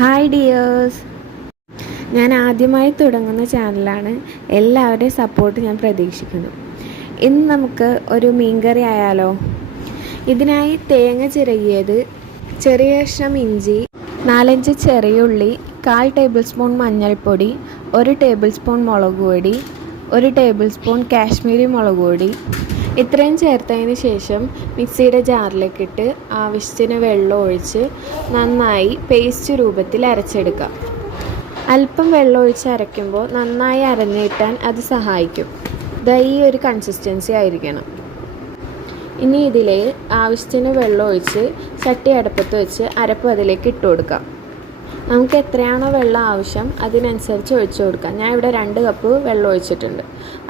Hi dears, ഞാൻ ആദ്യമായി തുടങ്ങുന്ന ചാനലാണ്. എല്ലാവരുടെയും സപ്പോർട്ട് ഞാൻ പ്രതീക്ഷിക്കുന്നു. ഇന്ന് നമുക്ക് ഒരു മീൻകറി ആയാലോ? ഇതിനായി തേങ്ങ ചിരകിയത്, ചെറിയ കഷ്ണം ഇഞ്ചി, 4-5 ചെറിയ ഉള്ളി, 1/4 ടേബിൾ സ്പൂൺ മഞ്ഞൾപ്പൊടി, 1 ടേബിൾ സ്പൂൺ മുളക് പൊടി, 1 ടേബിൾ സ്പൂൺ കാശ്മീരി മുളക് പൊടി. ഇത്രയും ചേർത്തതിന് ശേഷം മിക്സിയുടെ ജാറിലേക്കിട്ട് ആവശ്യത്തിന് വെള്ളം ഒഴിച്ച് നന്നായി പേസ്റ്റ് രൂപത്തിൽ അരച്ചെടുക്കാം. അല്പം വെള്ളം ഒഴിച്ച് അരയ്ക്കുമ്പോൾ നന്നായി അരഞ്ഞു കിട്ടാൻ അത് സഹായിക്കും. ഈ ഒരു കൺസിസ്റ്റൻസി ആയിരിക്കണം. ഇനി ഇതിലെ ആവശ്യത്തിന് വെള്ളം ഒഴിച്ച് ചട്ടി അടുപ്പത്ത് വെച്ച് അരപ്പ് അതിലേക്ക് ഇട്ട് കൊടുക്കാം. നമുക്ക് എത്രയാണോ വെള്ളം ആവശ്യം അതിനനുസരിച്ച് ഒഴിച്ചു കൊടുക്കാം. ഞാൻ ഇവിടെ 2 കപ്പ് വെള്ളം ഒഴിച്ചിട്ടുണ്ട്.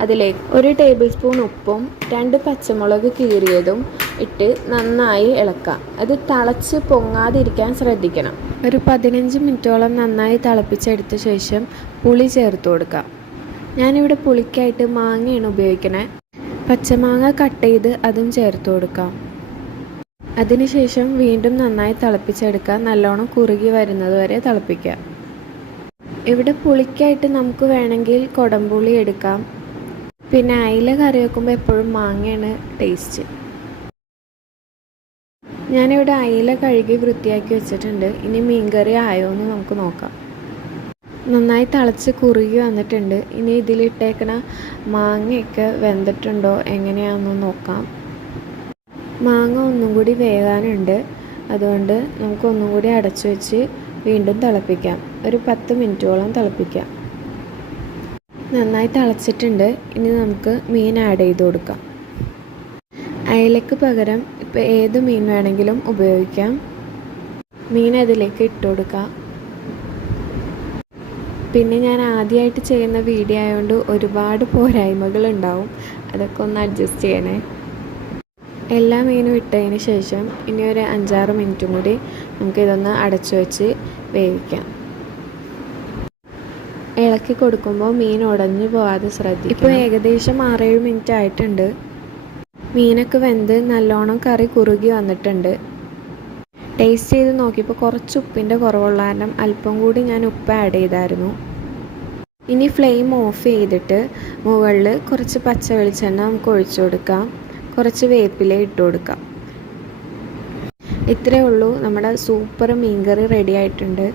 അതിലേക്ക് 1 ടേബിൾ സ്പൂൺ ഉപ്പും 2 പച്ചമുളക് കീറിയതും ഇട്ട് നന്നായി ഇളക്കാം. അത് തിളച്ച് പൊങ്ങാതിരിക്കാൻ ശ്രദ്ധിക്കണം. ഒരു 15 മിനിറ്റോളം നന്നായി തിളപ്പിച്ചെടുത്ത ശേഷം പുളി ചേർത്ത് കൊടുക്കാം. ഞാനിവിടെ പുളിക്കായിട്ട് മാങ്ങയാണ് ഉപയോഗിക്കണേ. പച്ചമാങ്ങ കട്ട് ചെയ്ത് അതും ചേർത്ത് കൊടുക്കാം. അതിനുശേഷം വീണ്ടും നന്നായി തിളപ്പിച്ചെടുക്കുക. നല്ലോണം കുറുകി വരുന്നത് വരെ തിളപ്പിക്കുക. ഇവിടെ പുളിക്കായിട്ട് നമുക്ക് വേണമെങ്കിൽ കുടംപുളി എടുക്കാം. പിന്നെ അയില കറി വെക്കുമ്പോൾ എപ്പോഴും മാങ്ങയാണ് ടേസ്റ്റ്. ഞാനിവിടെ അയില കഴുകി വൃത്തിയാക്കി വെച്ചിട്ടുണ്ട്. ഇനി മീൻകറി ആയോ എന്ന് നമുക്ക് നോക്കാം. നന്നായി തിളച്ച് കുറുകി വന്നിട്ടുണ്ട്. ഇനി ഇതിലിട്ടേക്കണ മാങ്ങയൊക്കെ വെന്തിട്ടുണ്ടോ എങ്ങനെയാണെന്ന് നോക്കാം. മാങ്ങ ഒന്നും കൂടി വേകാനുണ്ട്. അതുകൊണ്ട് നമുക്ക് ഒന്നും കൂടി അടച്ചു വെച്ച് വീണ്ടും തിളപ്പിക്കാം. ഒരു 10 മിനിറ്റോളം തിളപ്പിക്കാം. നന്നായി തിളച്ചിട്ടുണ്ട്. ഇനി നമുക്ക് മീൻ ആഡ് ചെയ്ത് കൊടുക്കാം. അയലയ്ക്ക് പകരം ഇപ്പോൾ ഏത് മീൻ വേണമെങ്കിലും ഉപയോഗിക്കാം. മീൻ അതിലേക്ക് ഇട്ട് കൊടുക്കാം. പിന്നെ ഞാൻ ആദ്യമായിട്ട് ചെയ്യുന്ന വീഡിയോ ആയതുകൊണ്ട് ഒരുപാട് പോരായ്മകളുണ്ടാവും. അതൊക്കെ ഒന്ന് അഡ്ജസ്റ്റ് ചെയ്യണേ. എല്ലാ മീനും ഇട്ടതിന് ശേഷം ഇനി ഒരു 5-6 മിനിറ്റും കൂടി നമുക്കിതൊന്ന് അടച്ചു വെച്ച് വേവിക്കാം. ഇളക്കി കൊടുക്കുമ്പോൾ മീൻ ഉടഞ്ഞു പോകാതെ ശ്രദ്ധിക്കും. ഇപ്പോൾ ഏകദേശം 6-7 മിനിറ്റ് ആയിട്ടുണ്ട്. മീനൊക്കെ വെന്ത് നല്ലോണം കറി കുറുകി വന്നിട്ടുണ്ട്. ടേസ്റ്റ് ചെയ്ത് നോക്കിയപ്പോൾ കുറച്ച് ഉപ്പിൻ്റെ കുറവുള്ള കാരണം അല്പം കൂടി ഞാൻ ഉപ്പ് ആഡ് ചെയ്തായിരുന്നു. ഇനി ഫ്ലെയിം ഓഫ് ചെയ്തിട്ട് മുകളിൽ കുറച്ച് പച്ച വെളിച്ചെണ്ണ നമുക്ക് ഒഴിച്ചു കൊടുക്കാം. കുറച്ച് വേപ്പില ഇട്ട് കൊടുക്കാം. ഇത്രയേ ഉള്ളൂ, നമ്മുടെ സൂപ്പർ മീൻകറി റെഡി ആയിട്ടുണ്ട്.